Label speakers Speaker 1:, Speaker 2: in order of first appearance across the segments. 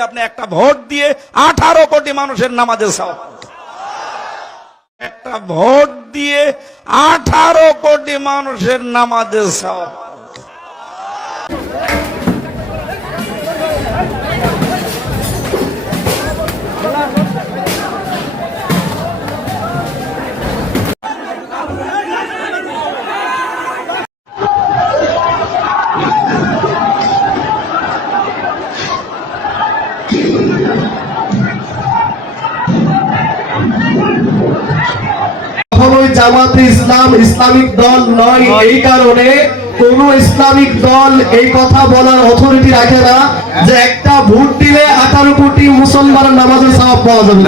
Speaker 1: আপনি একটা ভোট দিয়ে আঠারো কোটি মানুষের সওয়াব একটা ভোট দিয়ে আঠারো কোটি মানুষের নামাজের সওয়াব
Speaker 2: কখনোই জামাতে ইসলাম ইসলামিক দল নয়। এই কারণে কোন ইসলামিক দল এই কথা বলার অথরিটি রাখে না যে একটা ভোট দিলে আঠারো কোটি মুসলমানের নামাজের সওয়াব পাওয়া যাবে।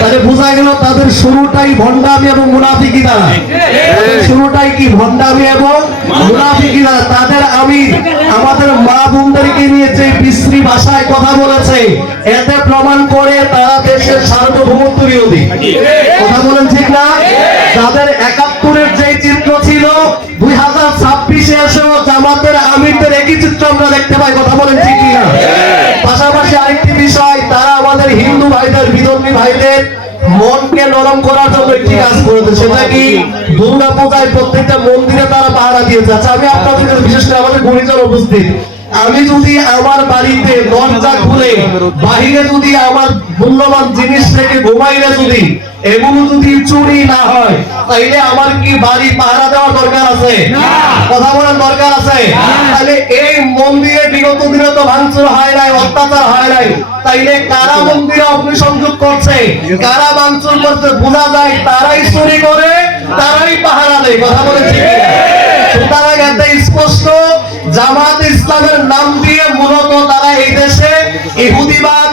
Speaker 2: তাহলে বোঝা গেল তাদের শুরুটাই ভণ্ডামি এবং মুনাফিকি দ্বারা। শুরুটাই কি ভণ্ডামি এবং মুনাফিকি দ্বারা? তাদের আমি আমাদের মা বোনদেরকে নিয়ে যে ভাষায় কথা বলেছে। এতে প্রমাণ করে তারা দেশের সার্বভৌমত্ব বিরোধী। কথা বলেন ঠিক না? যাদের একাত্তরের যে চিত্র ছিল, দুই হাজার ছাব্বিশে এসেও জামাতের আমিরদের একই চিত্র আমরা দেখতে পাই। কথা বলেন ঠিক না? পাশাপাশি আরেকটি বিষয়, তারা আমাদের হিন্দু ভাইদের বিধর্মী ভাইদের মনকে নরম করার জন্য একটি কাজ করেছে। সেটা কি? দুর্গা পূজায় প্রত্যেকটা মন্দিরে তারা পাহারা দিয়েছে। আচ্ছা আমি আপনাদের বিশেষ করে আমাদের গুণীজন উপস্থিত। আমি যদি আমার বাড়িতে দরজা খুলে বাহিরে যদি আমার মূল্যবান জিনিস থেকে ঘুমাইলে যদি এগুলো যদি চুরি না হয় তাইলে আমার কি বাড়ি পাহারা দেওয়ার দরকার আছে? কথা বলার দরকার আছে? তাহলে এই মন্দিরে বিগত দিনে তো ভাঙচুর হয় নাই অত্যাচার হয় নাই। তাইলে কারা মন্দিরে অগ্নিসংযোগ করছে? কারা ভাঙচুর করছে বোঝা যায় তারাই চুরি করে তারাই পাহারা দেয়। কথা বলে সুতরাং এতে জামাত ইসলামের নাম দিয়ে মূলত তারা এই দেশে ইহুদিবাদ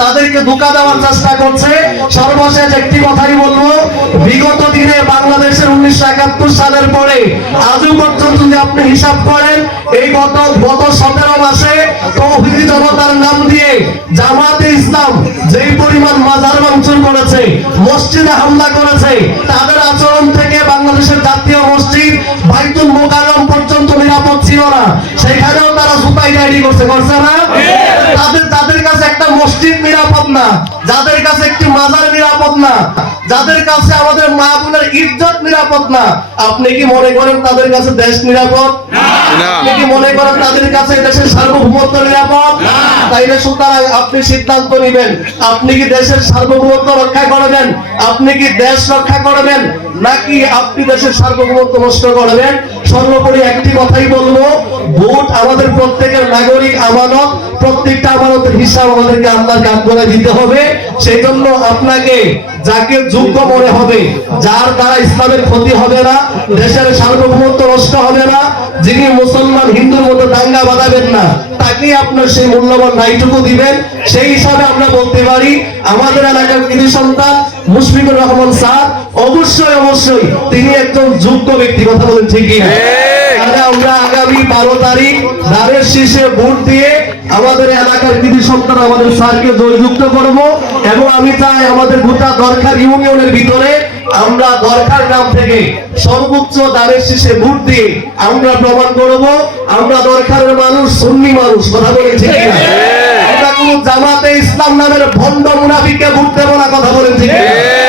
Speaker 2: তাদেরকে ধোকা দেওয়ার চেষ্টা করছে। সর্বশেষ একটি কথাই বিগত দিনে বাংলাদেশের উনিশশো একাত্তর সালের পরে আজও পর্যন্ত আপনি হিসাব করেন, এই গত গত সতেরো মাসে জনতার নাম দিয়ে জামাতে ইসলাম যেই পরিমাণ মাজার ভাঙচুর করেছে মসজিদে হামলা করেছে তাদের আচরণ থেকে বাংলাদেশের জাতীয় মসজিদ বাইতুল মোকাররম পর্যন্ত নিরাপদ ছিল না। সেখানেও তারা সুপাই করছে করছে না? তাদের তাদের কাছে একটা মসজিদ নিরাপদ না যাদের কাছে একটি মাজার নিরাপদ না যাদের কাছে আমাদের মা বোনের ইজ্জত নিরাপদ না। আপনি কি মনে করেন তাদের কাছে দেশ নিরাপদ? আপনি কি মনে করেন তাদের কাছে দেশের সার্বভৌমত্ব নিরাপদ? তাইলে সর্বোপরি একটি কথাই বলব, ভোট আমাদের প্রত্যেকের নাগরিক আমানত, প্রত্যেকটা আমানতের হিসাব আমাদেরকে করে দিতে হবে। সেই জন্য আপনাকে যাকে যোগ্য মনে হবে, যার দ্বারা ইসলামের ক্ষতি হবে না, দেশের সার্বভৌমত্ব নষ্ট হবে না, যিনি মুসলমান, হিন্দুর মতো দাঙ্গা বাঁধাবেন না। তাকে আপনার সেই মূল্যবান রায়টুকু দিবেন। সেই হিসাবে আমরা বলতে পারি আমাদের এলাকার কৃতি সন্তান মুশফিকুর রহমান স্যার অবশ্যই অবশ্যই তিনি একজন যোগ্য ব্যক্তি কথা বলেন ঠিকই আমরা আগামী বারো তারিখ দ্বারের শীর্ষে ভোট দিয়ে আমাদের এলাকার কৃতি সন্তান আমাদের স্যারকে জয়যুক্ত করব এবং আমি চাই আমাদের গোটা দরকার ইউনিয়নের ভিতরে আমরা দরকার নাম থেকে সর্বোচ্চ দ্বারের শেষে ভোট দিয়ে আমরা প্রমাণ করব আমরা দরকারের মানুষ সুন্নি মানুষ কথা বলেছি আমরা কোন জামাতে ইসলাম নামের ভণ্ড মুনাফিককে ভোট দেবো না কথা না